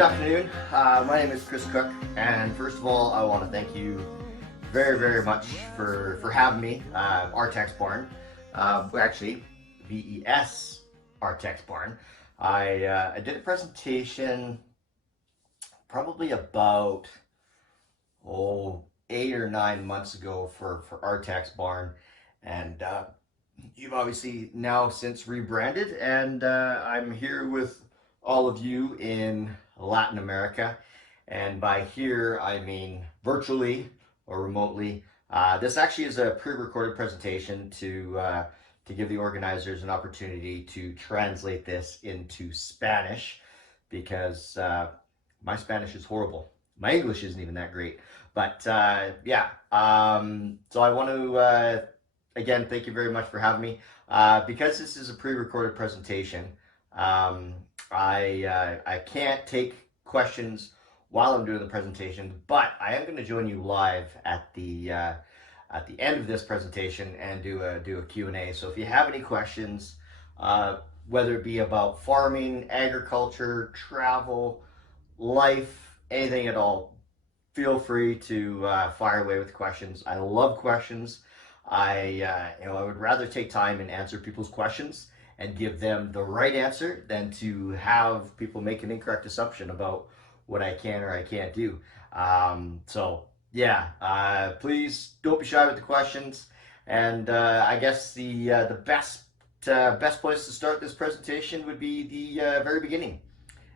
Good afternoon. My name is Chris Cook, and first of all, I want to thank you very much for having me. Artex Barn, actually, VES Artex Barn. I did a presentation probably about 8 or 9 months ago for Artex Barn, and you've obviously now since rebranded, and I'm here with all of you in Latin America, and by here I mean virtually or remotely. This actually is a pre-recorded presentation to give the organizers an opportunity to translate this into Spanish, because my Spanish is horrible. My English isn't even that great, but yeah. So I want to again thank you very much for having me. Because this is a pre-recorded presentation, I can't take questions while I'm doing the presentation, but I am going to join you live at the end of this presentation and do a Q&A. So if you have any questions, whether it be about farming, agriculture, travel, life, anything at all, feel free to fire away with questions. I love questions. I would rather take time and answer people's questions and give them the right answer than to have people make an incorrect assumption about what I can or I can't do. So yeah, please don't be shy with the questions. And I guess the best place to start this presentation would be the very beginning,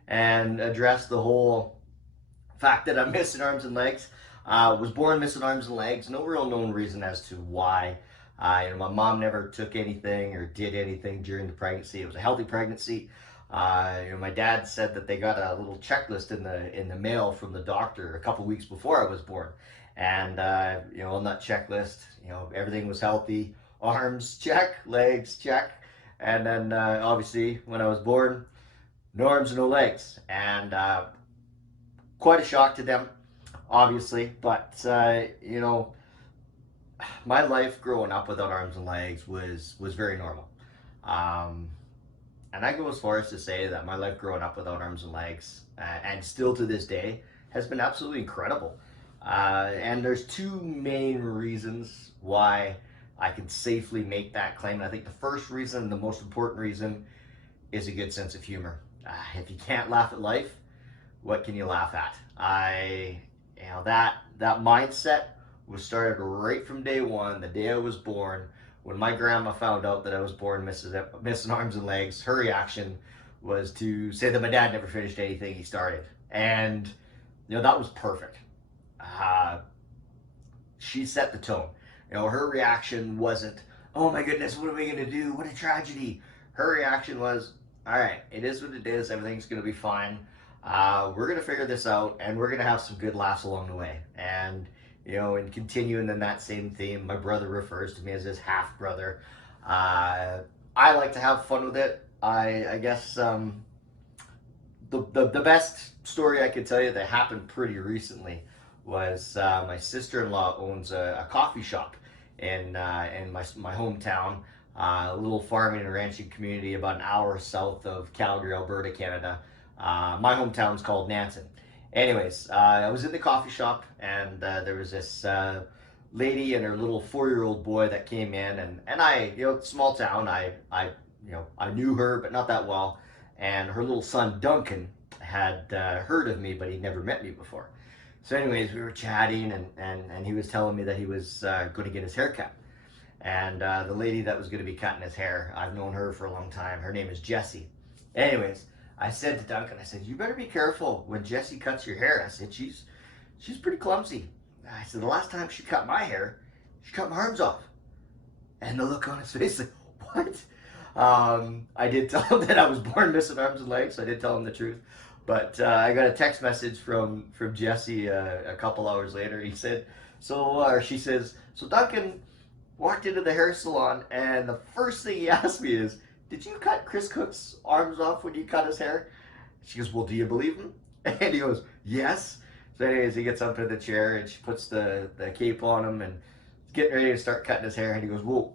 and address the whole fact that I'm missing arms and legs. Was born missing arms and legs. No real known reason as to why. My mom never took anything or did anything during the pregnancy. It was a healthy pregnancy. My dad said that they got a little checklist in the mail from the doctor a couple weeks before I was born, and on that checklist, everything was healthy. Arms check, legs check, and then obviously when I was born, no arms and no legs, and quite a shock to them, obviously, but my life growing up without arms and legs was very normal. And I go as far as to say that my life growing up without arms and legs, and still to this day, has been absolutely incredible. And there's two main reasons why I can safely make that claim. And I think the first reason, the most important reason, is a good sense of humor. If you can't laugh at life, what can you laugh at? That mindset was started right from day one, the day I was born. When my grandma found out that I was born missing arms and legs, her reaction was to say that my dad never finished anything he started. And, that was perfect. She set the tone. Her reaction wasn't, oh my goodness, what are we going to do? What a tragedy. Her reaction was, all right, it is what it is. Everything's going to be fine. We're going to figure this out, and we're going to have some good laughs along the way. And and continuing in that same theme, my brother refers to me as his half brother. I like to have fun with it. I guess the best story I could tell you that happened pretty recently was my sister-in-law owns a coffee shop in my hometown, a little farming and ranching community about an hour south of Calgary, Alberta, Canada. My hometown's called Nansen. Anyways, I was in the coffee shop, and there was this lady and her little 4-year-old boy that came in, and I, small town, I knew her, but not that well. And her little son Duncan had heard of me, but he'd never met me before. So anyways, we were chatting, and he was telling me that he was going to get his hair cut. And the lady that was going to be cutting his hair, I've known her for a long time. Her name is Jessie. Anyways, I said to Duncan, I said, you better be careful when Jessie cuts your hair. I said, she's pretty clumsy. I said, the last time she cut my hair, she cut my arms off. And the look on his face, like, what? I did tell him that I was born missing arms and legs. So I did tell him the truth. But I got a text message from Jessie a couple hours later. He said, she says, so Duncan walked into the hair salon, and the first thing he asked me is, did you cut Chris Cook's arms off when you cut his hair? She goes, well, do you believe him? And he goes, yes. So anyways, he gets up in the chair, and she puts the cape on him, and getting ready to start cutting his hair. And he goes, whoa,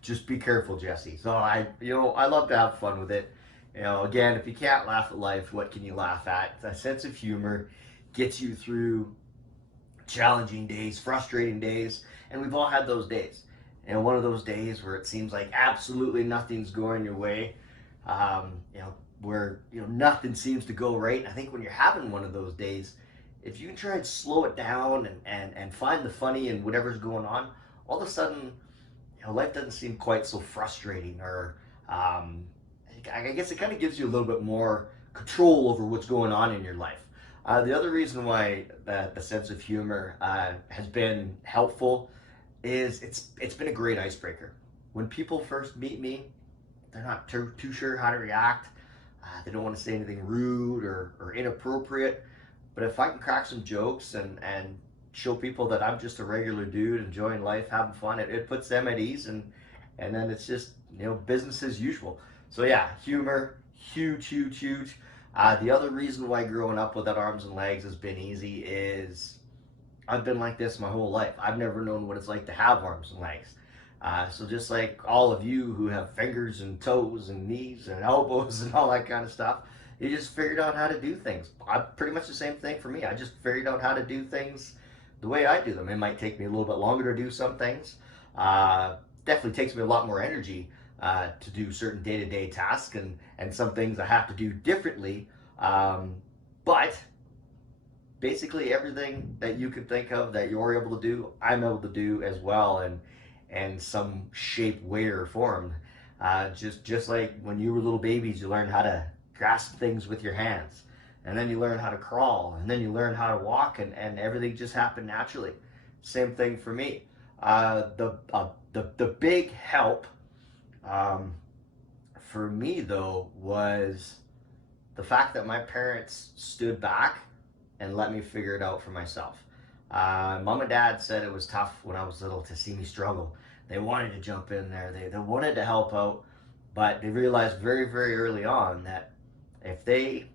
just be careful, Jessie. So I love to have fun with it. Again, if you can't laugh at life, what can you laugh at? A sense of humor gets you through challenging days, frustrating days, and we've all had those days. One of those days where it seems like absolutely nothing's going your way, where nothing seems to go right. I think when you're having one of those days, if you can try and slow it down and find the funny in whatever's going on, all of a sudden, life doesn't seem quite so frustrating, or I guess it kind of gives you a little bit more control over what's going on in your life. The other reason why the sense of humor has been helpful is it's been a great icebreaker. When people first meet me, they're not too sure how to react. They don't want to say anything rude or inappropriate. But if I can crack some jokes and show people that I'm just a regular dude enjoying life, having fun, it puts them at ease, and then it's just business as usual. So yeah, humor, huge, huge, huge. The other reason why growing up without arms and legs has been easy is I've been like this my whole life. I've never known what it's like to have arms and legs. So just like all of you who have fingers and toes and knees and elbows and all that kind of stuff, you just figured out how to do things. Pretty much the same thing for me. I just figured out how to do things the way I do them. It might take me a little bit longer to do some things. Definitely takes me a lot more energy to do certain day-to-day tasks, and some things I have to do differently. But basically everything that you could think of that you're able to do, I'm able to do as well, and some shape, way, or form. Just like when you were little babies, you learned how to grasp things with your hands, and then you learn how to crawl, and then you learn how to walk, and everything just happened naturally. Same thing for me. The big help for me though was the fact that my parents stood back and let me figure it out for myself. Mom and dad said it was tough when I was little to see me struggle. They wanted to jump in there. They wanted to help out, but they realized very, very early on that if they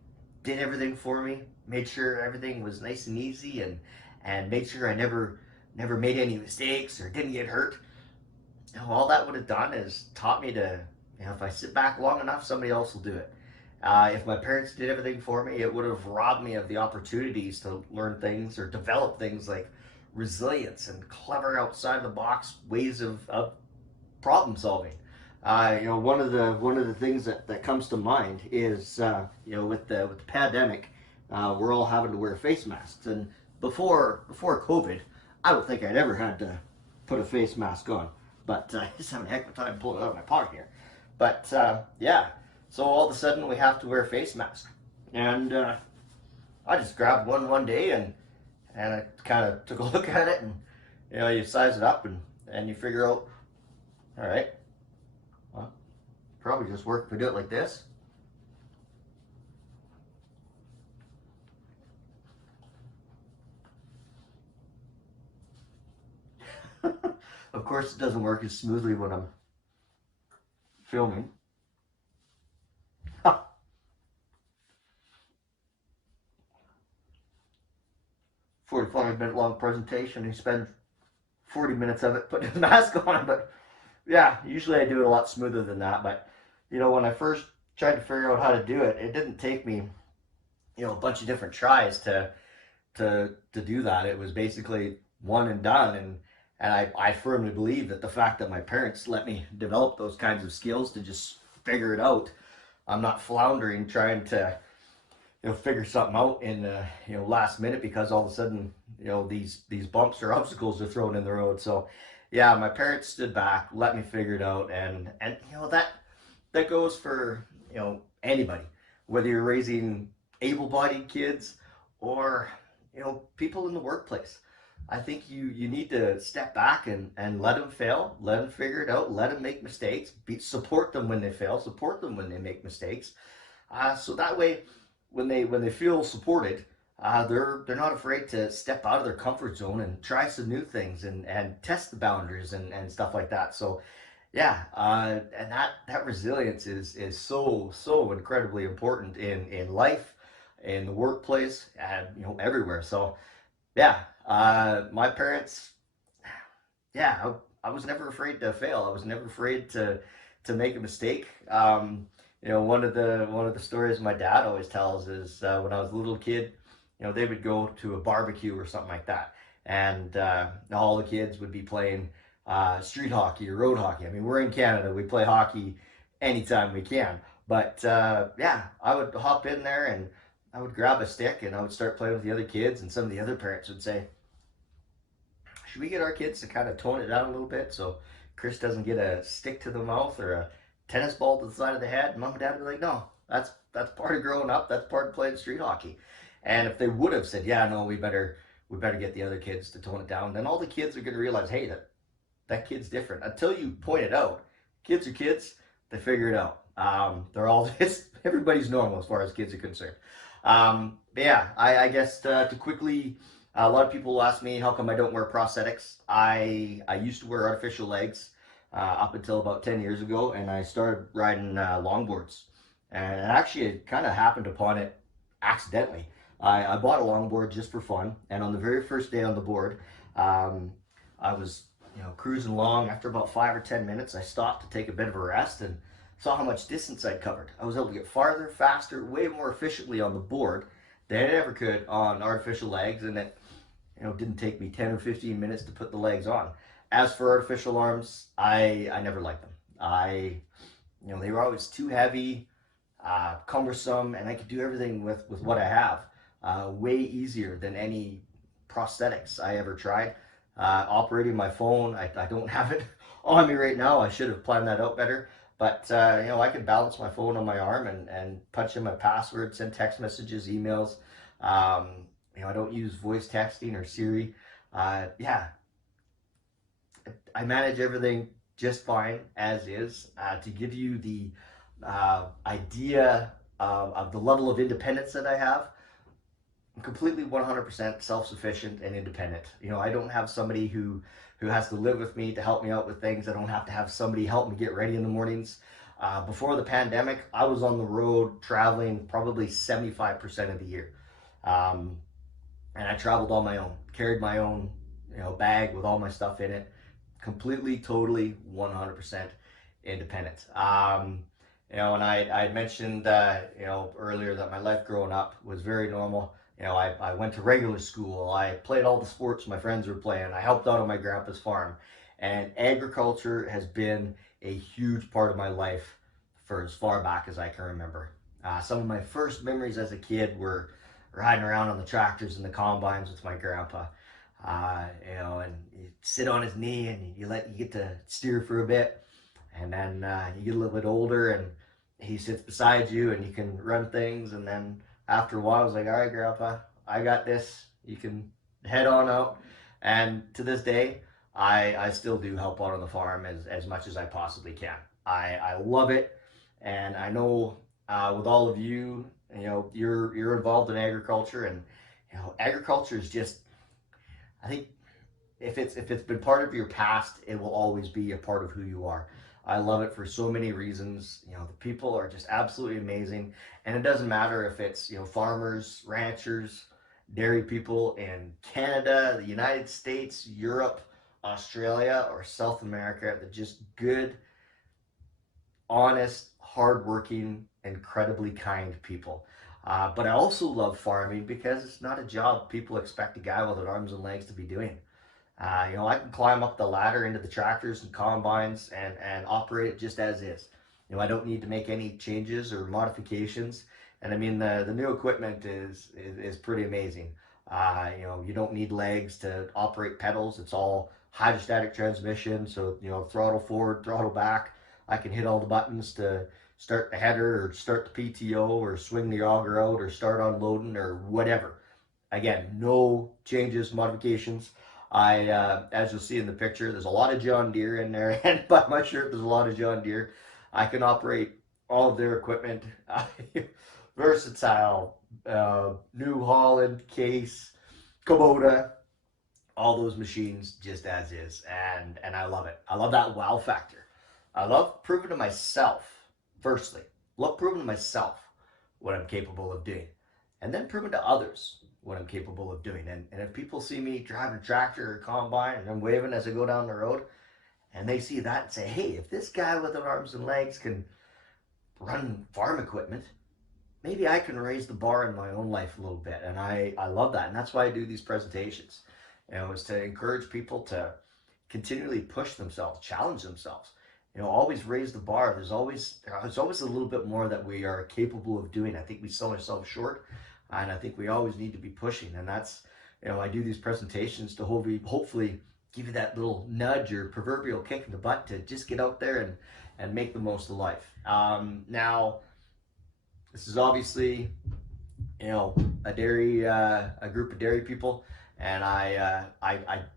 did everything for me, made sure everything was nice and easy, and made sure I never made any mistakes or didn't get hurt, all that would have done is taught me to, if I sit back long enough, somebody else will do it. If my parents did everything for me, it would have robbed me of the opportunities to learn things or develop things like resilience and clever outside the box ways of problem solving. One of the things that comes to mind is with the pandemic, we're all having to wear face masks, and before COVID, I don't think I'd ever had to put a face mask on, but I just having a heck of a time pulling it out of my pocket here. But yeah, so all of a sudden we have to wear a face mask, and I just grabbed one day, and I kind of took a look at it, and you size it up, and you figure out, all right, well, probably just work if we do it like this. Of course, it doesn't work as smoothly when I'm filming. 45-minute long presentation. He spends 40 minutes of it putting his mask on. But yeah, usually I do it a lot smoother than that. But when I first tried to figure out how to do it, it didn't take me a bunch of different tries to do that. It was basically one and done. And I firmly believe that the fact that my parents let me develop those kinds of skills to just figure it out, I'm not floundering trying to figure something out in the last minute, because all of a sudden these bumps or obstacles are thrown in the road. So yeah, my parents stood back, let me figure it out, and that goes for anybody, whether you're raising able-bodied kids or people in the workplace. I think you need to step back and let them fail, let them figure it out, let them make mistakes, support them when they fail, support them when they make mistakes, so that way when they feel supported, they're not afraid to step out of their comfort zone and try some new things and test the boundaries and stuff like that. So yeah, and that resilience is so incredibly important in life, in the workplace, and everywhere. So yeah, my parents, yeah, I was never afraid to fail. I was never afraid to make a mistake. one of the stories my dad always tells is when I was a little kid, they would go to a barbecue or something like that, and all the kids would be playing street hockey or road hockey. I mean, we're in Canada, we play hockey anytime we can. But yeah, I would hop in there and I would grab a stick and I would start playing with the other kids, and some of the other parents would say, should we get our kids to kind of tone it down a little bit so Chris doesn't get a stick to the mouth or a tennis ball to the side of the head? And mom and dad would be like, no, that's part of growing up. That's part of playing street hockey. And if they would have said, yeah, no, we better get the other kids to tone it down, then all the kids are going to realize, hey, that kid's different. Until you point it out, kids are kids. They figure it out. They're all everybody's normal as far as kids are concerned. But yeah, I guess to quickly, a lot of people ask me how come I don't wear prosthetics. I used to wear artificial legs up until about 10 years ago, and I started riding longboards. And actually, it kind of happened upon it accidentally. I bought a longboard just for fun, and on the very first day on the board, I was cruising along. After about 5 or 10 minutes, I stopped to take a bit of a rest and saw how much distance I'd covered. I was able to get farther, faster, way more efficiently on the board than I ever could on artificial legs, and it didn't take me 10 or 15 minutes to put the legs on. As for artificial arms, I never liked them. They were always too heavy, cumbersome, and I could do everything with what I have way easier than any prosthetics I ever tried. Operating my phone, I don't have it on me right now. I should have planned that out better. But I can balance my phone on my arm and punch in my password, send text messages, emails. I don't use voice texting or Siri. Yeah, I manage everything just fine as is. To give you the idea of the level of independence that I have, I'm completely 100% self-sufficient and independent. I don't have somebody who has to live with me to help me out with things. I don't have to have somebody help me get ready in the mornings. Before the pandemic, I was on the road traveling probably 75% of the year. And I traveled on my own, carried my own bag with all my stuff in it, completely, totally, 100% independent. And I mentioned earlier that my life growing up was very normal. I went to regular school. I played all the sports my friends were playing. I helped out on my grandpa's farm. And agriculture has been a huge part of my life for as far back as I can remember. Some of my first memories as a kid were riding around on the tractors and the combines with my grandpa. And you sit on his knee and you get to steer for a bit. And then you get a little bit older and he sits beside you and you can run things. And then after a while, I was like, all right, Grandpa, I got this. You can head on out. And to this day, I still do help out on the farm as much as I possibly can. I love it. And I know with all of you, you're involved in agriculture, and agriculture is just, I think if it's been part of your past, it will always be a part of who you are. I love it for so many reasons. The people are just absolutely amazing. And it doesn't matter if it's, farmers, ranchers, dairy people in Canada, the United States, Europe, Australia, or South America. They're just good, honest, hardworking, incredibly kind people. But I also love farming because it's not a job people expect a guy with arms and legs to be doing. I can climb up the ladder into the tractors and combines and operate it just as is. I don't need to make any changes or modifications. And I mean, the new equipment is pretty amazing. You don't need legs to operate pedals. It's all hydrostatic transmission. So, throttle forward, throttle back. I can hit all the buttons to start the header or start the PTO or swing the auger out or start unloading or whatever. Again, no changes, modifications. As you'll see in the picture, there's a lot of John Deere in there, and by my shirt, there's a lot of John Deere. I can operate all of their equipment. Versatile, New Holland, Case, Kubota, all those machines just as is, and I love it. I love that wow factor. I love proving to myself, firstly, love proving to myself what I'm capable of doing, and then proving to others what I'm capable of doing. And if people see me driving a tractor or combine and I'm waving as I go down the road, and they see that and say, hey, if this guy with arms and legs can run farm equipment, maybe I can raise the bar in my own life a little bit. And I love that. And that's why I do these presentations, is to encourage people to continually push themselves, challenge themselves, always raise the bar. There's always a little bit more that we are capable of doing. I think we sell ourselves short, and I think we always need to be pushing. And that's, I do these presentations to hopefully give you that little nudge or proverbial kick in the butt to just get out there and make the most of life. Now, this is obviously, a group of dairy people, and I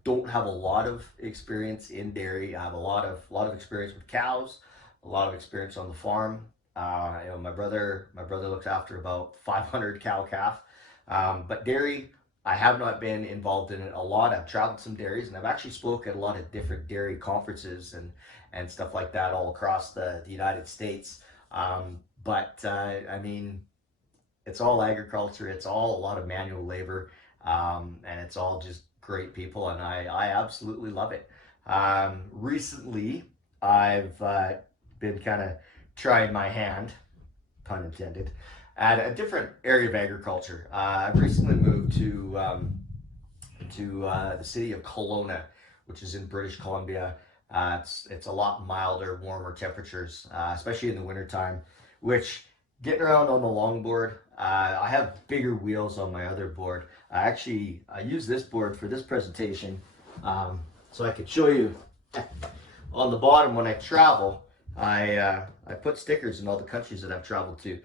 don't have a lot of experience in dairy. I have a lot of experience with cows, a lot of experience on the farm. My brother looks after about 500 cow calf, but dairy, I have not been involved in it a lot. I've traveled some dairies, and I've actually spoke at a lot of different dairy conferences and stuff like that all across the United States. But I mean, it's all agriculture. It's all a lot of manual labor, and it's all just great people, and I absolutely love it. Recently, I've been kind of trying my hand, pun intended, at a different area of agriculture. I've recently moved to the city of Kelowna, which is in British Columbia. It's a lot milder, warmer temperatures, especially in the wintertime, which getting around on the longboard, I have bigger wheels on my other board. I use this board for this presentation, so I could show you on the bottom when I travel. I put stickers in all the countries that I've traveled to.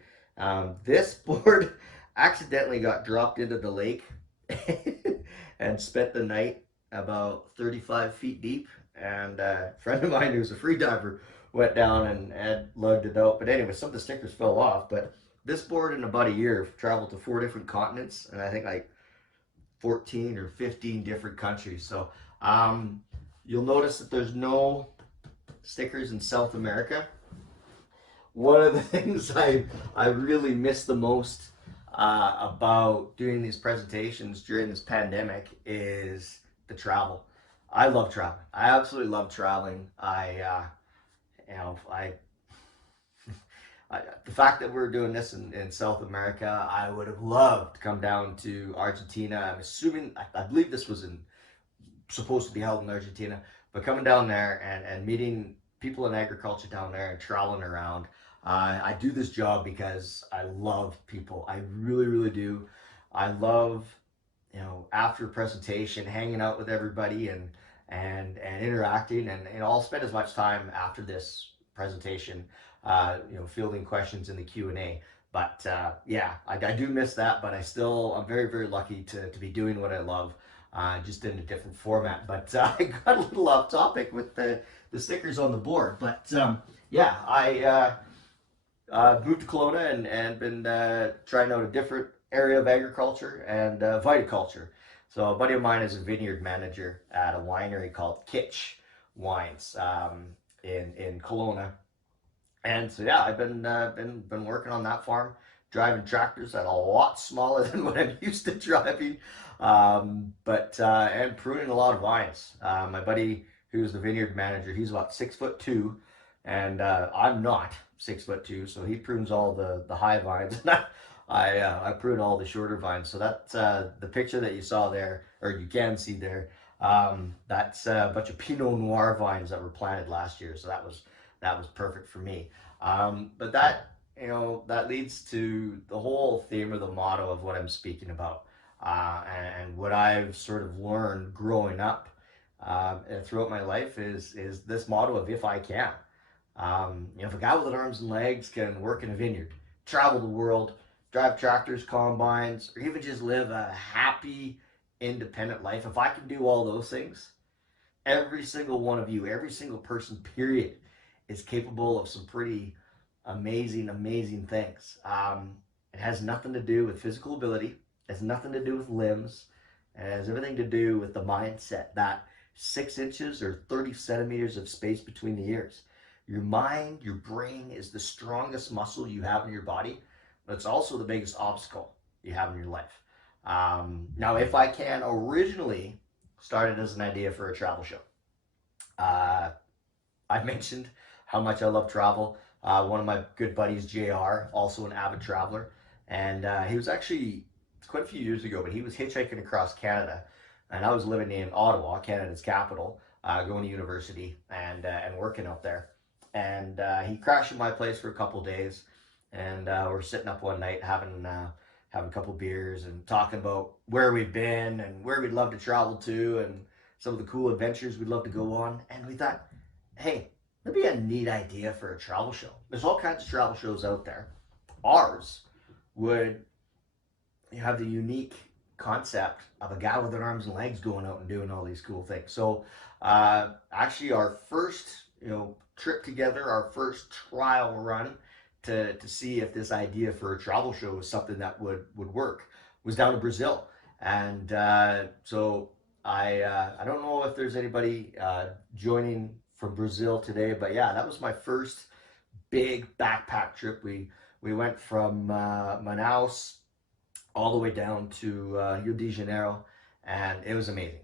This board accidentally got dropped into the lake and spent the night about 35 feet deep. And a friend of mine who's a free diver went down and lugged it out. But anyway, some of the stickers fell off. But this board in about a year traveled to 4 different continents, and I think like 14 or 15 different countries. So you'll notice that there's no stickers in South America. One of the things I really miss the most about doing these presentations during this pandemic is the travel. I love traveling. I absolutely love traveling. The fact that we're doing this in South America, I would have loved to come down to Argentina. I'm assuming, I believe this was supposed to be held in Argentina, but coming down there and meeting people in agriculture down there and traveling around. I do this job because I love people. I really, really do. I love, after a presentation, hanging out with everybody and interacting, and I'll spend as much time after this presentation, fielding questions in the Q&A. But yeah, I do miss that, but I'm very, very lucky to be doing what I love, just in a different format. But I got a little off topic with the stickers on the board. But yeah, I moved to Kelowna and been trying out a different area of agriculture and viticulture. So a buddy of mine is a vineyard manager at a winery called Koch Wines in Kelowna. And so yeah, I've been working on that farm, driving tractors that are a lot smaller than what I'm used to driving, but and pruning a lot of vines. My buddy, who's the vineyard manager, he's about 6'2", and I'm not 6'2", so he prunes all the high vines. I prune all the shorter vines. So that's the picture that you saw there, or you can see there. That's a bunch of Pinot Noir vines that were planted last year. So that was perfect for me. But that leads to the whole theme or the motto of what I'm speaking about, and what I've sort of learned growing up and throughout my life is this motto of if I can. If a guy with arms and legs can work in a vineyard, travel the world, drive tractors, combines, or even just live a happy, independent life, if I can do all those things, every single one of you, every single person, period, is capable of some pretty amazing, amazing things. It has nothing to do with physical ability. It has nothing to do with limbs. It has everything to do with the mindset, that 6 inches or 30 centimeters of space between the ears. Your mind, your brain is the strongest muscle you have in your body, but it's also the biggest obstacle you have in your life. Now, if I can, originally started as an idea for a travel show. I mentioned how much I love travel. One of my good buddies, JR, also an avid traveler, and he was actually, it's quite a few years ago, but he was hitchhiking across Canada, and I was living in Ottawa, Canada's capital, going to university and working out there. And he crashed at my place for a couple days, and we're sitting up one night having a couple beers and talking about where we've been and where we'd love to travel to and some of the cool adventures we'd love to go on. And we thought, hey, that'd be a neat idea for a travel show. There's all kinds of travel shows out there. Ours would have the unique concept of a guy with an arms and legs going out and doing all these cool things. So actually our first, trip together, our first trial run to see if this idea for a travel show was something that would work was down to Brazil. And so I don't know if there's anybody joining from Brazil today, but yeah, that was my first big backpack trip. We went from Manaus all the way down to Rio de Janeiro, and it was amazing.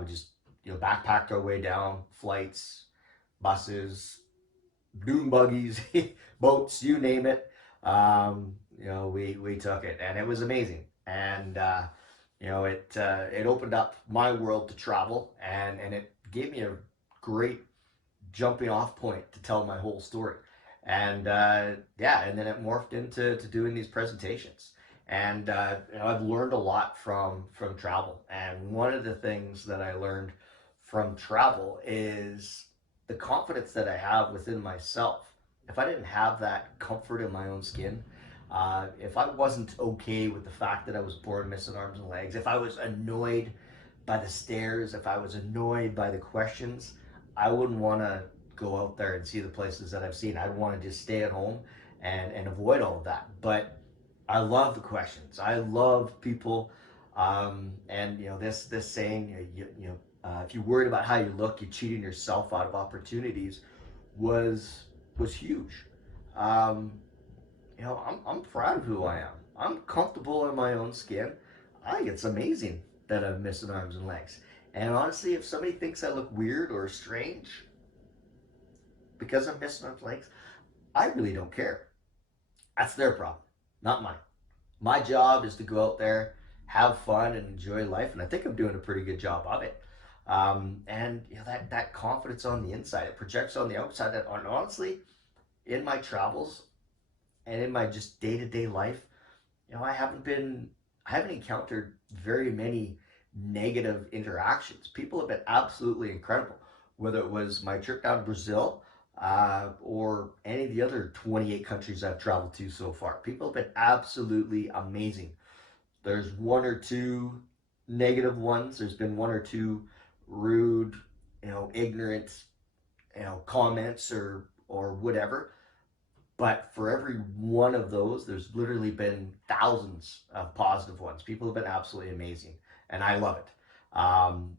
We just backpacked our way down, flights, buses, dune buggies, boats, you name it. We took it, and it was amazing. And it opened up my world to travel, and it gave me a great jumping off point to tell my whole story. And and then it morphed into doing these presentations. And I've learned a lot from travel. And one of the things that I learned from travel is the confidence that I have within myself. If I didn't have that comfort in my own skin, if I wasn't okay with the fact that I was born missing arms and legs, if I was annoyed by the stares, if I was annoyed by the questions, I wouldn't want to go out there and see the places that I've seen. I'd want to just stay at home and avoid all of that. But I love the questions. I love people, and this saying, if you're worried about how you look, you're cheating yourself out of opportunities, was huge. I'm proud of who I am. I'm comfortable in my own skin. I think it's amazing that I'm missing arms and legs. And honestly, if somebody thinks I look weird or strange because I'm missing arms and legs, I really don't care. That's their problem, not mine. My job is to go out there, have fun, and enjoy life, and I think I'm doing a pretty good job of it. And that confidence on the inside, it projects on the outside. That, honestly, in my travels and in my just day-to-day life, I haven't encountered very many negative interactions. People have been absolutely incredible, whether it was my trip down to Brazil or any of the other 28 countries I've traveled to so far. People have been absolutely amazing. There's one or two negative ones. There's been one or two rude, ignorant, comments or whatever. But for every one of those, there's literally been thousands of positive ones. People have been absolutely amazing, and I love it. And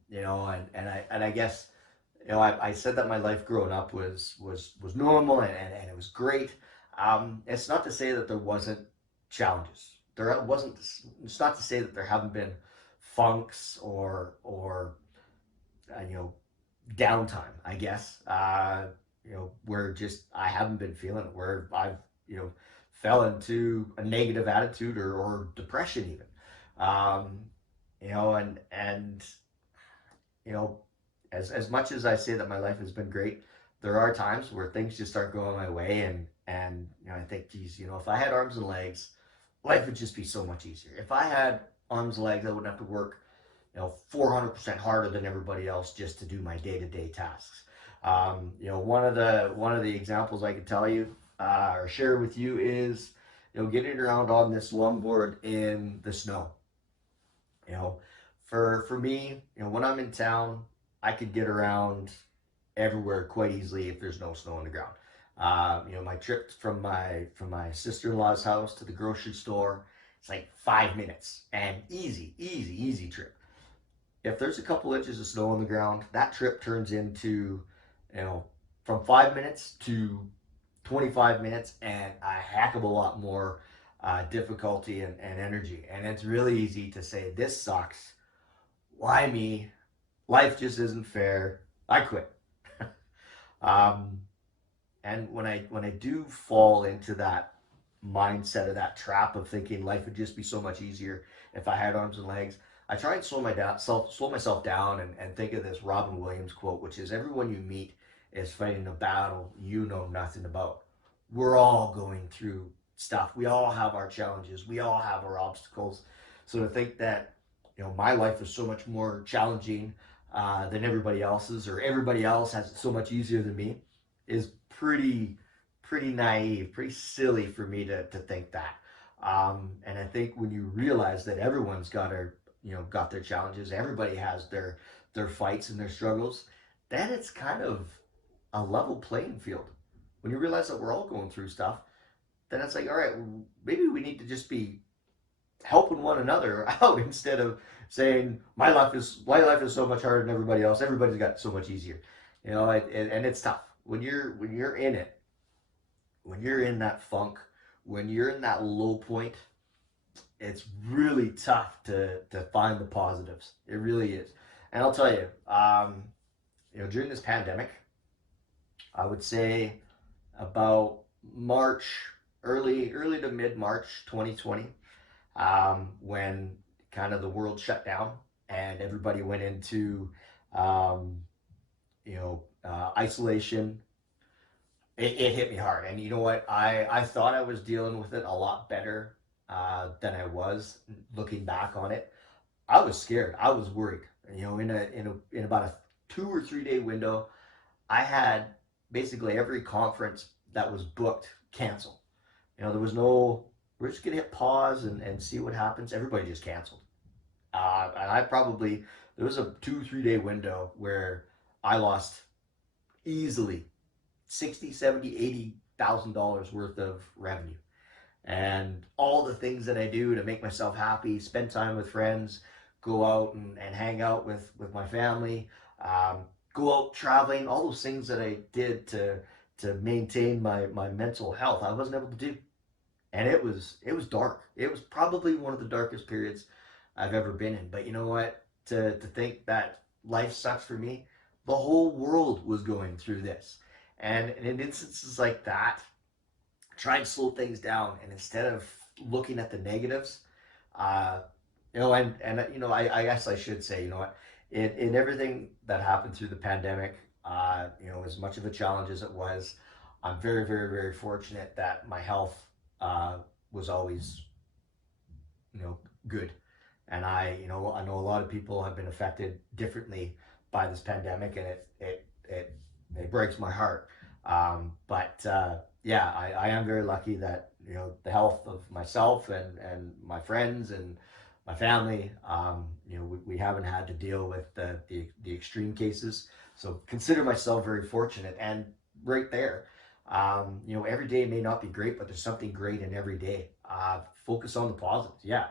I guess I said that my life growing up was normal and it was great. It's not to say that there wasn't challenges. It's not to say that there haven't been funks or downtime, I guess. Where just I haven't been feeling it, where I've fell into a negative attitude or depression even. And as much as I say that my life has been great, there are times where things just aren't going my way, and I think, geez, if I had arms and legs, life would just be so much easier. If I had arms and legs, I wouldn't have to work 400% harder than everybody else just to do my day-to-day tasks. One of the examples I could tell you or share with you is getting around on this longboard in the snow. For me, when I'm in town, I could get around everywhere quite easily if there's no snow on the ground. My trip from my sister-in-law's house to the grocery store, it's like 5 minutes, and easy trip. If there's a couple inches of snow on the ground, that trip turns into from 5 minutes to 25 minutes and a heck of a lot more difficulty and energy. And it's really easy to say, this sucks. Why me? Life just isn't fair. I quit. And when I do fall into that mindset of that trap of thinking life would just be so much easier if I had arms and legs, I try and slow myself down and think of this Robin Williams quote, which is everyone you meet is fighting a battle you know nothing about. We're all going through stuff. We all have our challenges. We all have our obstacles. So to think that, my life is so much more challenging than everybody else's, or everybody else has it so much easier than me, is pretty naive, pretty silly for me to think that. And I think when you realize that everyone's got their challenges, everybody has their fights and their struggles, then it's kind of a level playing field. When you realize that we're all going through stuff, then it's like, all right, maybe we need to just be helping one another out instead of saying my life is so much harder than everybody else. Everybody's got it so much easier, and it's tough when you're in it, when you're in that funk, when you're in that low point. It's really tough to find the positives. It really is. And I'll tell you, during this pandemic, I would say about March, early to mid March 2020, when kind of the world shut down and everybody went into um, isolation. It hit me hard, and you know what? I thought I was dealing with it a lot better than I was. Looking back on it, I was scared. I was worried. In about a 2 or 3 day window, I had basically every conference that was booked canceled. There was no, we're just gonna hit pause and see what happens. Everybody just canceled. And there was a 2 3 day window where I lost easily 60, 70, $80,000 worth of revenue. And all the things that I do to make myself happy, spend time with friends, go out and hang out with my family, go out traveling, all those things that I did to maintain my mental health, I wasn't able to do. And it was dark. It was probably one of the darkest periods I've ever been in. But you know what? To think that life sucks for me, the whole world was going through this. And in instances like that, try and slow things down. And instead of looking at the negatives, uh, I guess I should say, what, in everything that happened through the pandemic, as much of a challenge as it was, I'm very, very, very fortunate that my health was always, good. And I know a lot of people have been affected differently by this pandemic, and it breaks my heart. But yeah, I am very lucky that the health of myself and my friends and my family, we haven't had to deal with the extreme cases. So consider myself very fortunate. And right there, every day may not be great, but there's something great in every day. Focus on the positives. Yeah,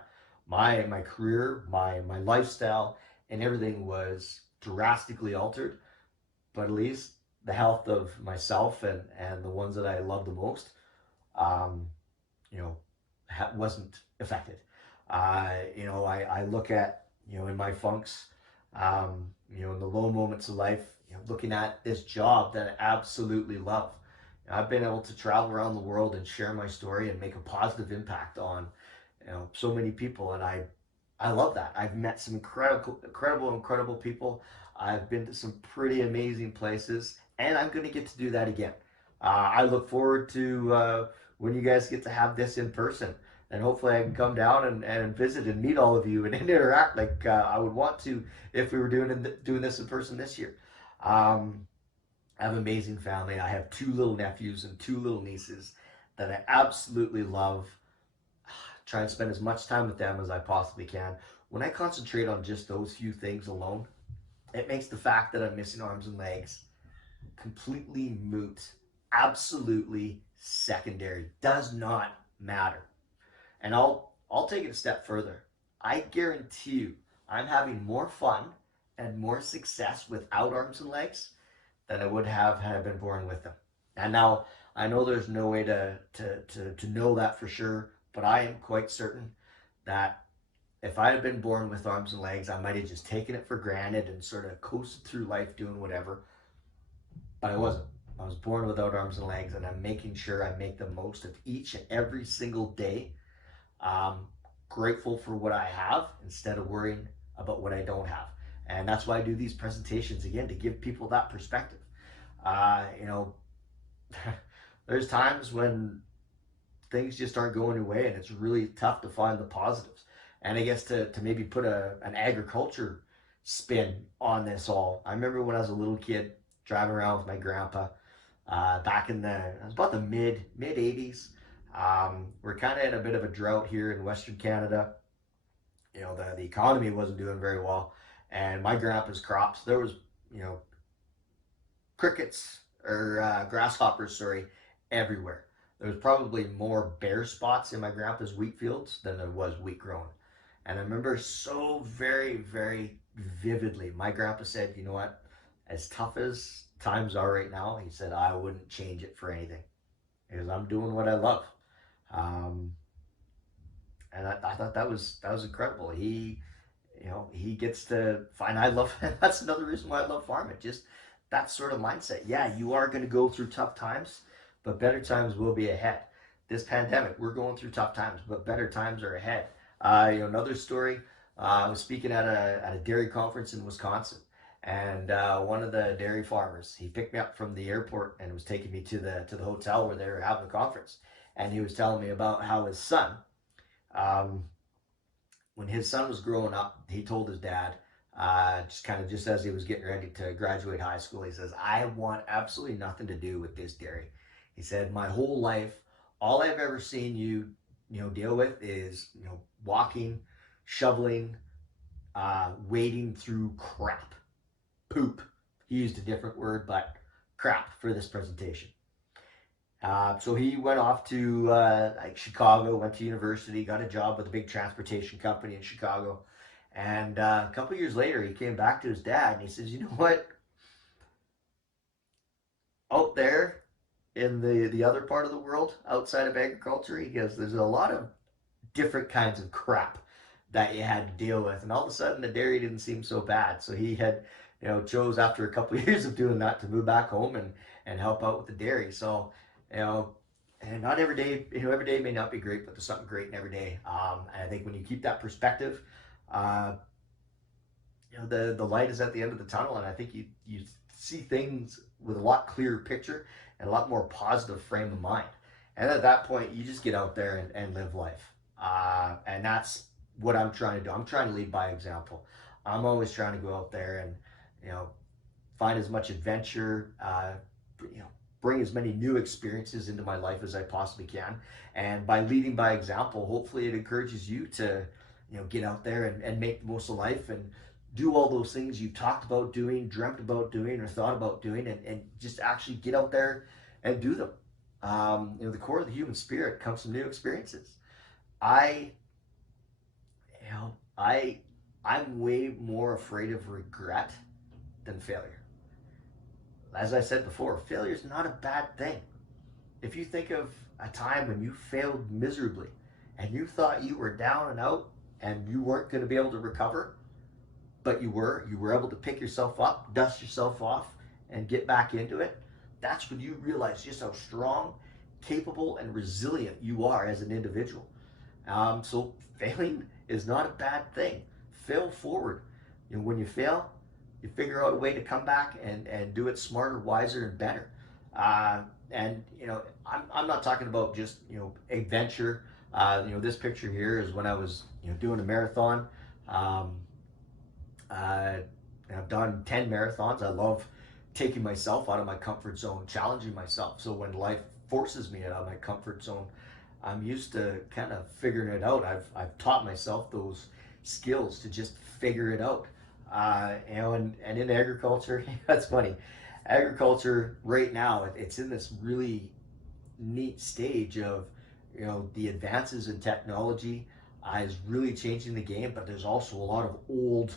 my career, my lifestyle, and everything was drastically altered, but at least the health of myself and the ones that I love the most, um, you know, wasn't affected. I look at, in my funks, in the low moments of life, looking at this job that I absolutely love. I've been able to travel around the world and share my story and make a positive impact on, so many people, and I love that. I've met some incredible people. I've been to some pretty amazing places, and I'm going to get to do that again. I look forward to when you guys get to have this in person, and hopefully I can come down and visit and meet all of you and interact like I would want to if we were doing this in person this year. Um, I have an amazing family. I have 2 little nephews and 2 little nieces that I absolutely love. Try and spend as much time with them as I possibly can. When I concentrate on just those few things alone, it makes the fact that I'm missing arms and legs completely moot, absolutely secondary, does not matter. And I'll take it a step further. I guarantee you, I'm having more fun and more success without arms and legs than I would have had I been born with them. And now I know there's no way to know that for sure, but I am quite certain that if I had been born with arms and legs, I might have just taken it for granted and sort of coasted through life doing whatever. But I wasn't. I was born without arms and legs, and I'm making sure I make the most of each and every single day. Um, Grateful for what I have instead of worrying about what I don't have. And that's why I do these presentations again, to give people that perspective. You know, there's times when things just aren't going your way and it's really tough to find the positives. And I guess to maybe put an agriculture spin on this all, I remember when I was a little kid driving around with my grandpa back in it was about the mid 80s. We're kind of in a bit of a drought here in Western Canada. You know, the economy wasn't doing very well, and my grandpa's crops, there was, you know, crickets or grasshoppers, sorry, everywhere. There was probably more bare spots in my grandpa's wheat fields than there was wheat growing. And I remember so very, very vividly, my grandpa said, you know what, as tough as times are right now, he said, I wouldn't change it for anything because I'm doing what I love. Um, and I thought that was incredible. He gets to find, I love, that's another reason why I love farming, just that sort of mindset. Yeah, you are going to go through tough times, but better times will be ahead. This pandemic, we're going through tough times, but better times are ahead. Another story, I was speaking at a dairy conference in Wisconsin, and one of the dairy farmers, he picked me up from the airport and was taking me to the hotel where they were having the conference. And he was telling me about how his son, um, when his son was growing up, he told his dad, just as he was getting ready to graduate high school, he says, I want absolutely nothing to do with this dairy. He said, my whole life, all I've ever seen you, deal with is, walking, shoveling, wading through crap, poop. He used a different word, but crap for this presentation. So he went off to Chicago, went to university, got a job with a big transportation company in Chicago. And a couple years later, he came back to his dad and he says, you know what? Out there in the other part of the world, outside of agriculture, he goes, there's a lot of different kinds of crap that you had to deal with. And all of a sudden, the dairy didn't seem so bad. So he had, chose after a couple of years of doing that to move back home and help out with the dairy. So, and not every day, every day may not be great, but there's something great in every day. And I think when you keep that perspective, uh, the light is at the end of the tunnel, and I think you see things with a lot clearer picture and a lot more positive frame of mind. And at that point, you just get out there and live life. And that's what I'm trying to do. I'm trying to lead by example. I'm always trying to go out there and, find as much adventure, bring as many new experiences into my life as I possibly can. And by leading by example, hopefully it encourages you to, get out there and make the most of life and do all those things you talked about doing, dreamt about doing, or thought about doing, and just actually get out there and do them. The core of the human spirit comes from new experiences. I, you know, I'm way more afraid of regret than failure. As I said before, failure is not a bad thing. If you think of a time when you failed miserably and you thought you were down and out and you weren't going to be able to recover, but you were able to pick yourself up, dust yourself off, and get back into it, that's when you realize just how strong, capable, and resilient you are as an individual. So failing is not a bad thing. Fail forward. When you fail, you figure out a way to come back and do it smarter, wiser, and better. I'm not talking about just adventure. This picture here is when I was doing a marathon. I've done 10 marathons. I love taking myself out of my comfort zone, challenging myself. So when life forces me out of my comfort zone, I'm used to kind of figuring it out. I've taught myself those skills to just figure it out. And in agriculture, that's funny. Agriculture right now, it's in this really neat stage of, the advances in technology is really changing the game, but there's also a lot of old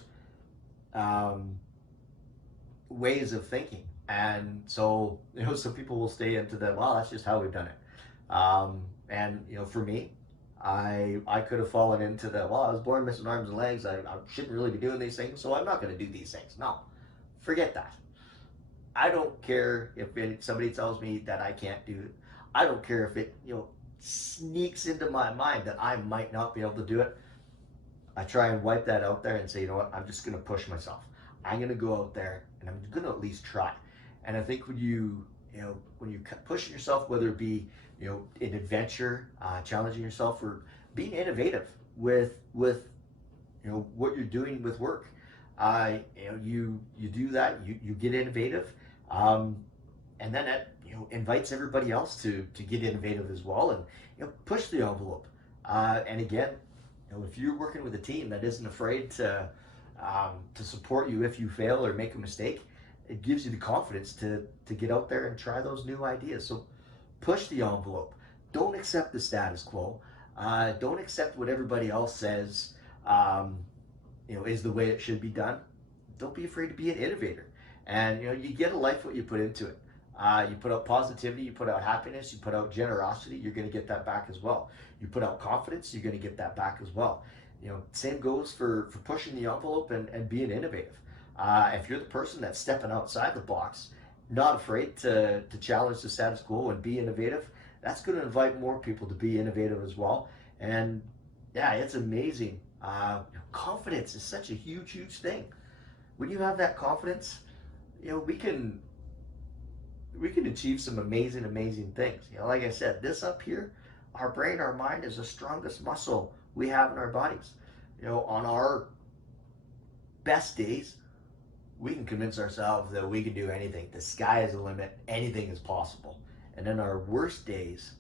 ways of thinking. And so, some people will stay into the, well, that's just how we've done it. And for me, I could have fallen into the, well, I was born missing arms and legs. I shouldn't really be doing these things, so I'm not going to do these things. No, forget that. I don't care if somebody tells me that I can't do it. I don't care if it, sneaks into my mind that I might not be able to do it. I try and wipe that out there and say, you know what, I'm just going to push myself. I'm going to go out there and I'm going to at least try. And I think when you pushing yourself, whether it be, an adventure, challenging yourself, or being innovative with what you're doing with work, you do that, you get innovative, and then that invites everybody else to get innovative as well, and push the envelope. And again, if you're working with a team that isn't afraid to support you if you fail or make a mistake, it gives you the confidence to get out there and try those new ideas. So push the envelope. Don't accept the status quo. Don't accept what everybody else says is the way it should be done. Don't be afraid to be an innovator. And you get a life what you put into it. You put out positivity, you put out happiness, you put out generosity, you're going to get that back as well. You put out confidence, you're going to get that back as well. Same goes for pushing the envelope and being innovative. If you're the person that's stepping outside the box, not afraid to challenge the status quo and be innovative, that's going to invite more people to be innovative as well. And yeah, it's amazing. Confidence is such a huge, huge thing. When you have that confidence, we can achieve some amazing, amazing things. Like I said, this up here, our brain, our mind is the strongest muscle we have in our bodies. On our best days, we can convince ourselves that we can do anything. The sky is the limit. Anything is possible. And in our worst days,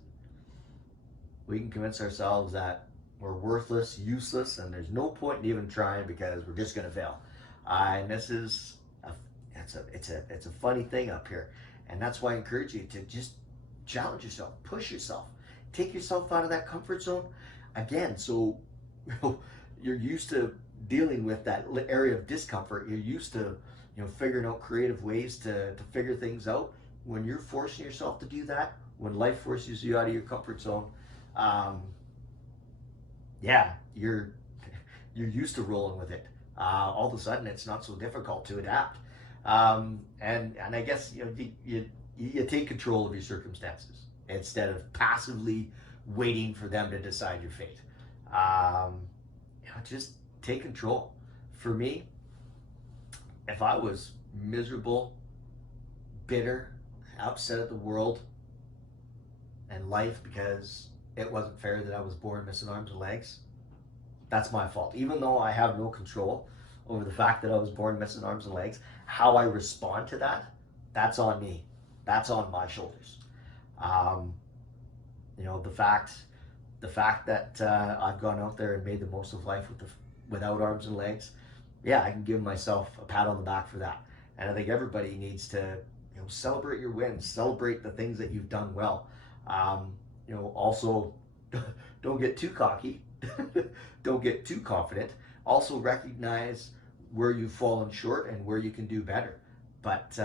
we can convince ourselves that we're worthless, useless, and there's no point in even trying because we're just going to fail. And this is it's a funny thing up here. And that's why I encourage you to just challenge yourself, push yourself, take yourself out of that comfort zone. Again, so you're used to dealing with that area of discomfort. You're used to figuring out creative ways to figure things out. When you're forcing yourself to do that, when life forces you out of your comfort zone, you're used to rolling with it. All of a sudden, it's not so difficult to adapt. And I guess you take control of your circumstances instead of passively waiting for them to decide your fate. Just take control. For me, if I was miserable, bitter, upset at the world and life because it wasn't fair that I was born missing arms and legs, that's my fault. Even though I have no control over the fact that I was born missing arms and legs, how I respond to that, that's on me. That's on my shoulders. The fact that I've gone out there and made the most of life without arms and legs, yeah, I can give myself a pat on the back for that. And I think everybody needs to celebrate your wins, celebrate the things that you've done well. Also, don't get too cocky, don't get too confident. Also recognize where you've fallen short and where you can do better. But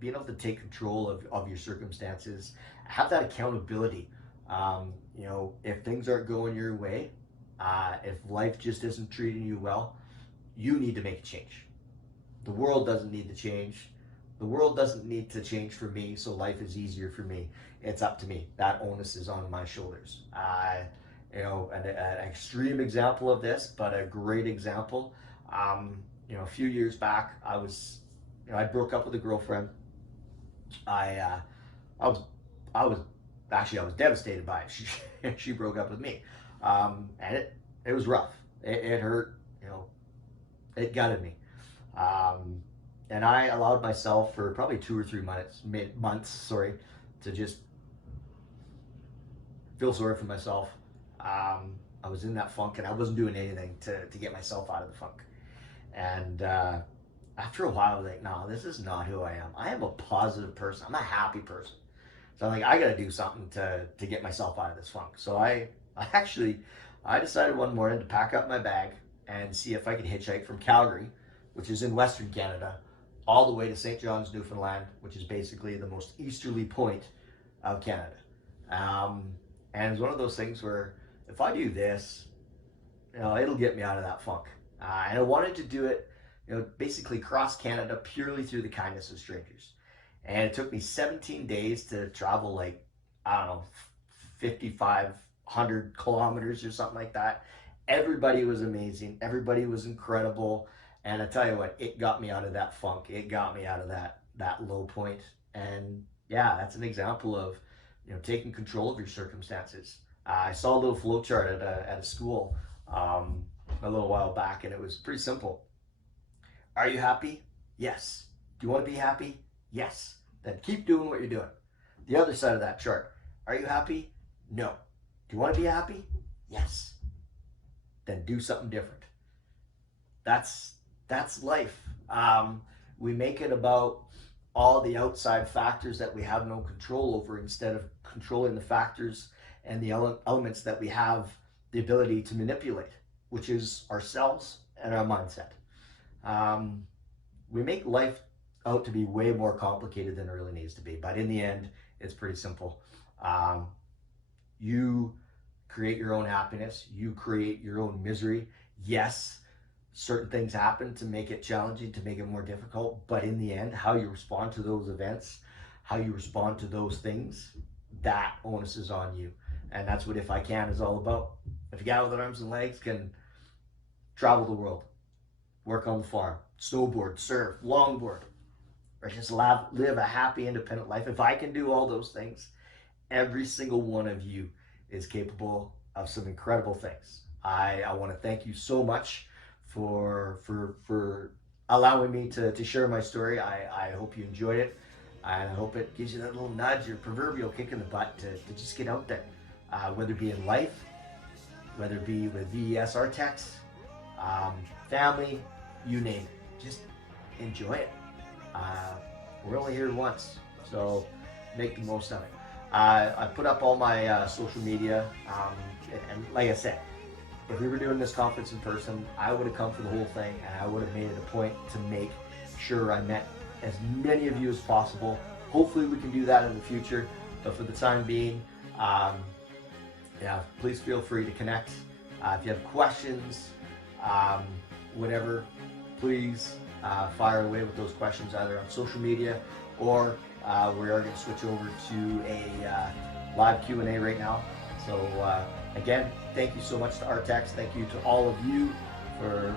being able to take control of your circumstances, have that accountability. If things aren't going your way, if life just isn't treating you well, you need to make a change. The world doesn't need to change. The world doesn't need to change for me, so life is easier for me. It's up to me. That onus is on my shoulders. An extreme example of this, but a great example. A few years back, I broke up with a girlfriend. I was devastated by it. She broke up with me, and it was rough. It hurt. It gutted me. And I allowed myself for probably 2 or 3 months, to just feel sorry for myself. I was in that funk and I wasn't doing anything to get myself out of the funk. And after a while, I was like, no, this is not who I am. I am a positive person. I'm a happy person. So I'm like, I got to do something to get myself out of this funk. So I decided one morning to pack up my bag and see if I could hitchhike from Calgary, which is in Western Canada, all the way to St. John's, Newfoundland, which is basically the most easterly point of Canada. And it's one of those things where if I do this, it'll get me out of that funk. And I wanted to do it basically cross Canada purely through the kindness of strangers. And it took me 17 days to travel like, I don't know, 5,500 kilometers or something like that. Everybody was amazing. Everybody was incredible. And I tell you what, it got me out of that funk. It got me out of that low point. And yeah, that's an example of, taking control of your circumstances. I saw a little flow chart at a school a little while back, and it was pretty simple. Are you happy? Yes. Do you want to be happy? Yes. Then keep doing what you're doing. The other side of that chart. Are you happy? No. Do you want to be happy? Yes. Then do something different. That's life. We make it about all the outside factors that we have no control over instead of controlling the factors and the elements that we have the ability to manipulate, which is ourselves and our mindset. We make life out to be way more complicated than it really needs to be, but in the end, it's pretty simple. You create your own happiness. You create your own misery. Yes, certain things happen to make it challenging, to make it more difficult, but in the end, how you respond to those events, how you respond to those things, that onus is on you. And that's what If I Can is all about. If a guy with arms and legs can travel the world, work on the farm, snowboard, surf, longboard, or just live a happy, independent life, if I can do all those things, every single one of you is capable of some incredible things. I want to thank you so much for allowing me to share my story. I hope you enjoyed it. And I hope it gives you that little nudge or proverbial kick in the butt to just get out there, whether it be in life, whether it be with VES Artex, family, you name it. Just enjoy it. We're only here once, so make the most of it. I put up all my social media, and like I said, if we were doing this conference in person, I would have come for the whole thing, and I would have made it a point to make sure I met as many of you as possible. Hopefully we can do that in the future, but for the time being, please feel free to connect. If you have questions, whatever, please fire away with those questions either on social media, or we are going to switch over to a live Q&A right now. So again, thank you so much to Artex. Thank you to all of you for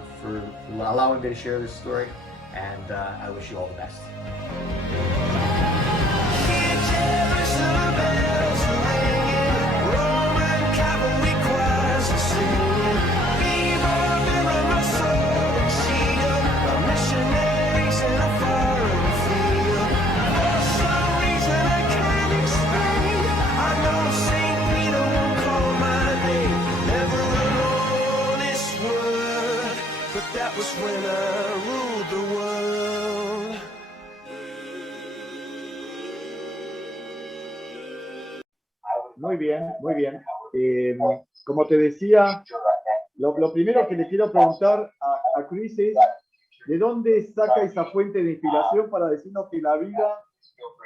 allowing me to share this story, and I wish you all the best. When I ruled the world. Muy bien, muy bien. Como te decía, lo primero que le quiero preguntar a Chris es, ¿de dónde saca esa fuente de inspiración para decirnos que la vida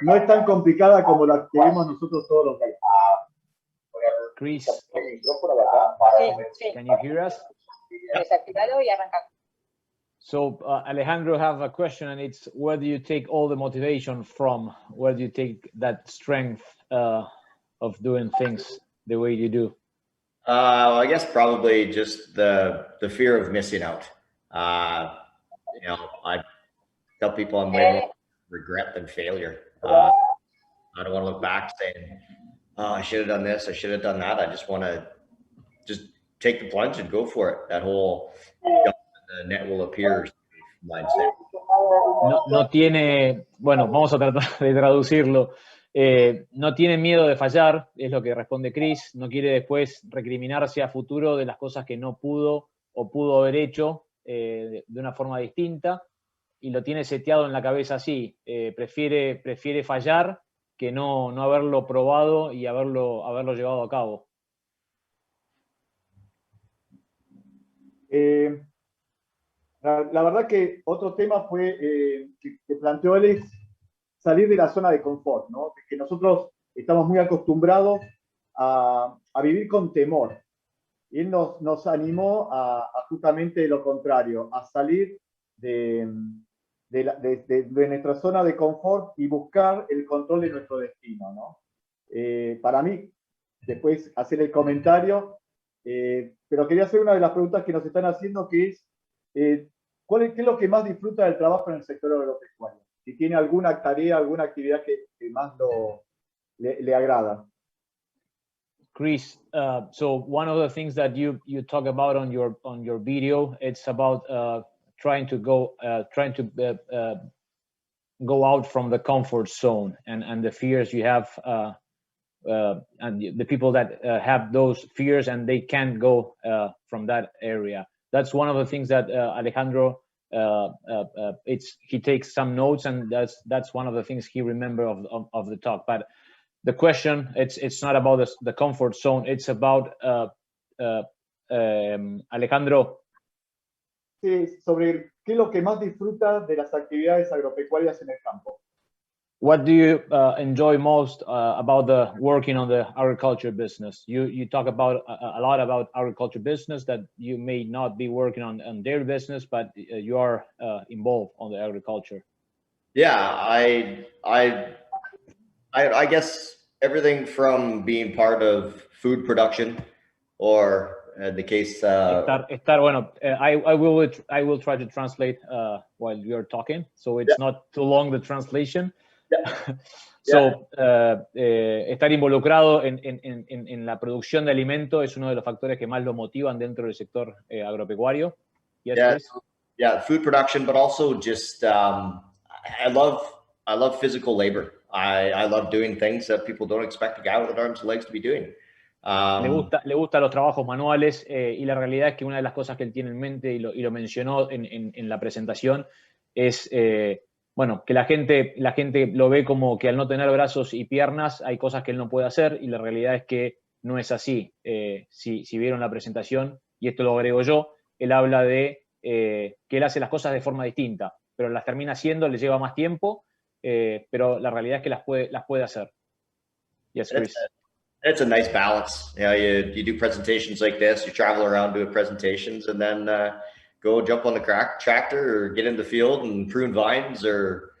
no es tan complicada como la que vemos nosotros todos los días? Chris, Sí. can you hear us? Desactivado y arrancar. So Alejandro have a question, and it's, where do you take all the motivation from? Where do you take that strength of doing things the way you do? I guess probably just the fear of missing out. I tell people I'm way more regret than failure. I don't want to look back saying, oh, I should have done this, I should have done that. I just want to just take the plunge and go for it. That whole the net will appear mindset. No tiene, bueno, vamos a tratar de traducirlo. No tiene miedo de fallar, es lo que responde Chris. No quiere después recriminarse a futuro de las cosas que no pudo o pudo haber hecho de una forma distinta, y lo tiene seteado en la cabeza así. Prefiere fallar que no haberlo probado y haberlo llevado a cabo. La verdad que otro tema fue que planteó él es salir de la zona de confort, ¿no? Que nosotros estamos muy acostumbrados a vivir con temor. Y él nos animó a justamente lo contrario, a salir de, de nuestra zona de confort y buscar el control de nuestro destino, ¿no? Para mí, después hacer el comentario, pero quería hacer una de las preguntas que nos están haciendo, que es, ¿qué es lo que más disfruta del trabajo en el sector agropecuario? Si tiene alguna tarea, alguna actividad que más le agrada. Chris, so one of the things that you talk about on your video, it's about trying to go out from the comfort zone and the fears you have, and the people that have those fears and they can't go from that area. That's one of the things that Alejandro, he takes some notes, and that's one of the things he remembers of the talk. But the question, it's not about the comfort zone, it's about Alejandro. Sí, sobre qué es lo que más disfruta de las actividades agropecuarias en el campo. What do you enjoy most about the working on the agriculture business? You talk about a lot about agriculture business, that you may not be working on dairy business, but you are involved on the agriculture. Yeah, I guess everything from being part of food production, or in the case. Bueno, I will try to translate while you're talking, so it's not too long the translation. Yeah. So, estar involucrado en la producción de alimento es uno de los factores que más lo motivan dentro del sector agropecuario. Yes, Yeah, please. yeah, food production, but also just I love physical labor. I love doing things that people don't expect a guy with arms and legs to be doing. Le gusta los trabajos manuales, y la realidad es que una de las cosas que él tiene en mente, y lo mencionó en la presentación, es bueno, que la gente lo ve como que al no tener brazos y piernas hay cosas que él no puede hacer, y la realidad es que no es así. Si vieron la presentación, y esto lo agrego yo, él habla de que él hace las cosas de forma distinta, pero las termina haciendo, le lleva más tiempo, pero la realidad es que las puede hacer. Yes, Chris. It's a nice balance. You know, you do presentations like this, you travel around doing presentations, and then go jump on the tractor or get in the field and prune vines, or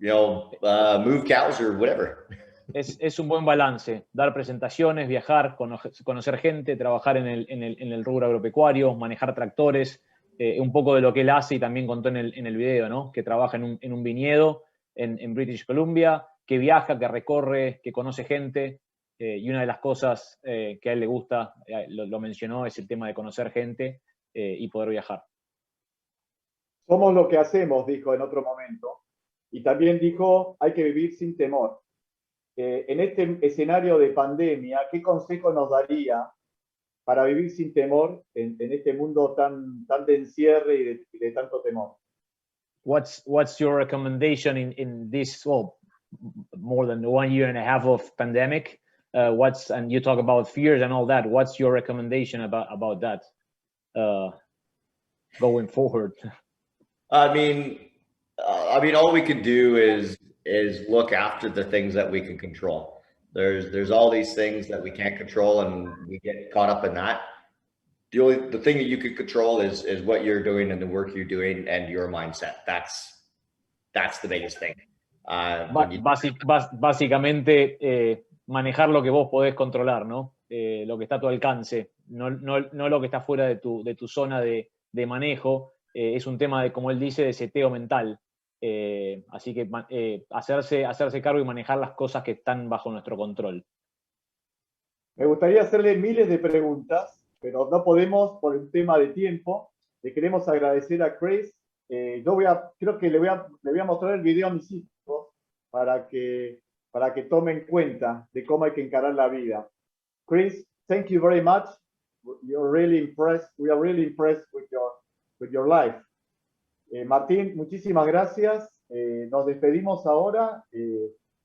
move cows or whatever. Es un buen balance, dar presentaciones, viajar, conocer gente, trabajar en el rubro agropecuario, manejar tractores, un poco de lo que él hace, y también contó en el video, ¿no? Que trabaja en un viñedo en British Columbia, que viaja, que recorre, que conoce gente, y una de las cosas que a él le gusta, lo mencionó, es el tema de conocer gente y poder viajar. Somos lo que hacemos, dijo en otro momento, y también dijo, hay que vivir sin temor. En este escenario de pandemia, ¿qué consejo nos daría para vivir sin temor en este mundo tan de encierre y de tanto temor? What's your recommendation in this, well, more than 1 year and a half of pandemic? And you talk about fears and all that. What's your recommendation about that going forward? I mean, all we could do is look after the things that we can control. There's all these things that we can't control, and we get caught up in that. The thing that you can control is what you're doing and the work you're doing and your mindset. That's the biggest thing. Básicamente, manejar lo que vos podés controlar, ¿no? Lo que está a tu alcance, no lo que está fuera de tu zona de manejo. Es un tema de, como él dice, de seteo mental. Así que hacerse cargo y manejar las cosas que están bajo nuestro control. Me gustaría hacerle miles de preguntas, pero no podemos por un tema de tiempo. Le queremos agradecer a Chris. Creo que le voy a mostrar el video a mis hijos para que tomen cuenta de cómo hay que encarar la vida. Chris, thank you very much. You're really impressed. We are really impressed with your life. Martín, muchísimas gracias. Nos despedimos ahora,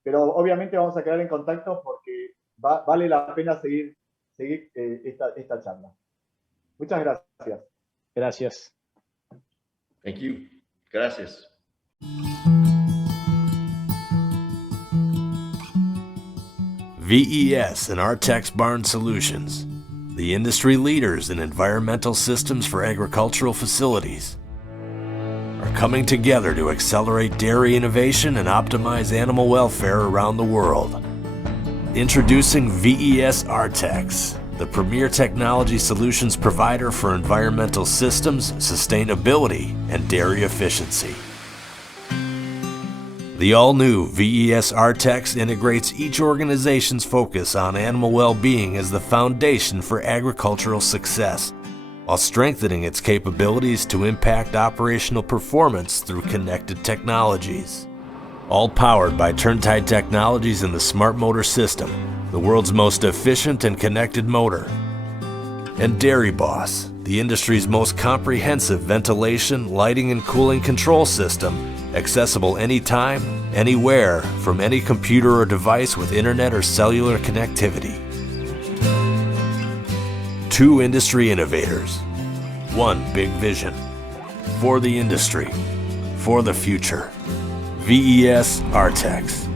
pero obviamente vamos a quedar en contacto porque vale la pena seguir esta charla. Muchas gracias. Gracias. Thank you. Gracias. VES and Artex Barn Solutions, the industry leaders in environmental systems for agricultural facilities, are are coming together to accelerate dairy innovation and optimize animal welfare around the world. Introducing VES Artex, the premier technology solutions provider for environmental systems, sustainability, and dairy efficiency. The all-new VES Artex integrates each organization's focus on animal well-being as the foundation for agricultural success, while strengthening its capabilities to impact operational performance through connected technologies. All powered by turntide technologies in the Smart Motor System, the world's most efficient and connected motor. And Dairy Boss, the industry's most comprehensive ventilation, lighting, and cooling control system, accessible anytime, anywhere, from any computer or device with internet or cellular connectivity. Two industry innovators, one big vision, for the industry, for the future. VES Artex.